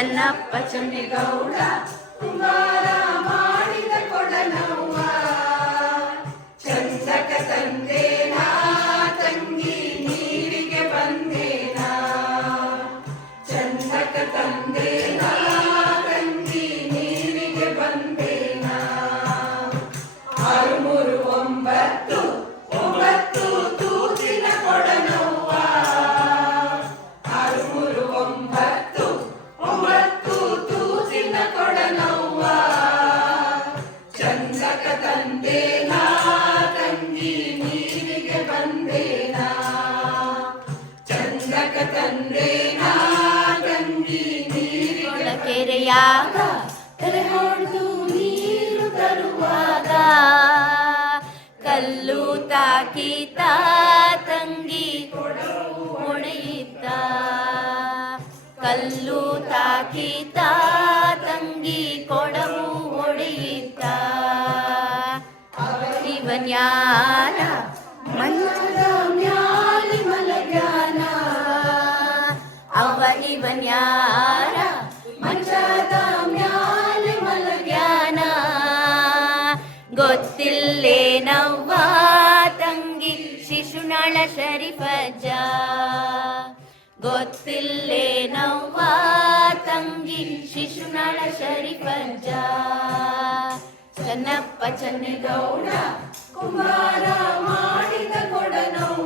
ಚನ್ನಪ್ಪ ಚನ್ನಿಗೌಡ ಕುಂಬಾರ ಮಾಡಿದ ಕೊಡನವ್ವ ಚಂದಕ ತಂದೇನಾ ತಂಗಿ ನೀರಿಗೆ ಬಂದೇನಾ ಚಂದಕ ತಂದೇನಾ ತಂಗಿ ನೀರಿಗೆ ಬಂದೇನಾ 6 3 9 9 ತೂತಿನ ಕೊಡನವ್ವ 6 3 9 9 ತೂತಿನ ಕೊಡನವ್ವ ಚಂದಕ ತಂದೇನಾ ತಂಗಿ ನೀರಿಗೆ ಬಂದೇನಾ ಚಂದಕ ತಂದೇನಾ ತಂಗಿ ನೀರಿಗೆ ಕೆರೆಯಾಗ ಕೆರೆ ಹೊಡೆದು ನೀರು ತರುವಾಗ ಕಲ್ಲು ತಾಕಿತ ತಂಗಿ ಹೊಡೆಯಿತ ಕಲ್ಲು ತಾಕಿತ ತಂಗಿ ಕೊಡವು ಹೊಡೆಯಿತ ಇವನ್ಯಾರ ಮಂಚದ ಮ್ಯಾಲಿ ಮಲಗ್ಯಾನ ಅವ ಇವನ್ಯಾರ ಮಂಚದ ಮ್ಯಾಲಿ ಮಲಗ್ಯಾನ ಗೊತ್ತಿಲ್ಲೇನವ್ವ ತಂಗಿ ಶಿಶುನಾಳ ಶರೀಫಜ್ಜ ಗೊತ್ತಿಲ್ಲೇನವ್ವ ತಂಗಿ ಶಿಶುನಾಳ ಶರೀಫಜ್ಜ ಚನ್ನಪ್ಪ ಚನ್ನಿಗೌಡ ಕುಂಬಾರ ಮಾಡಿದ ಕೊಡನವ್ವ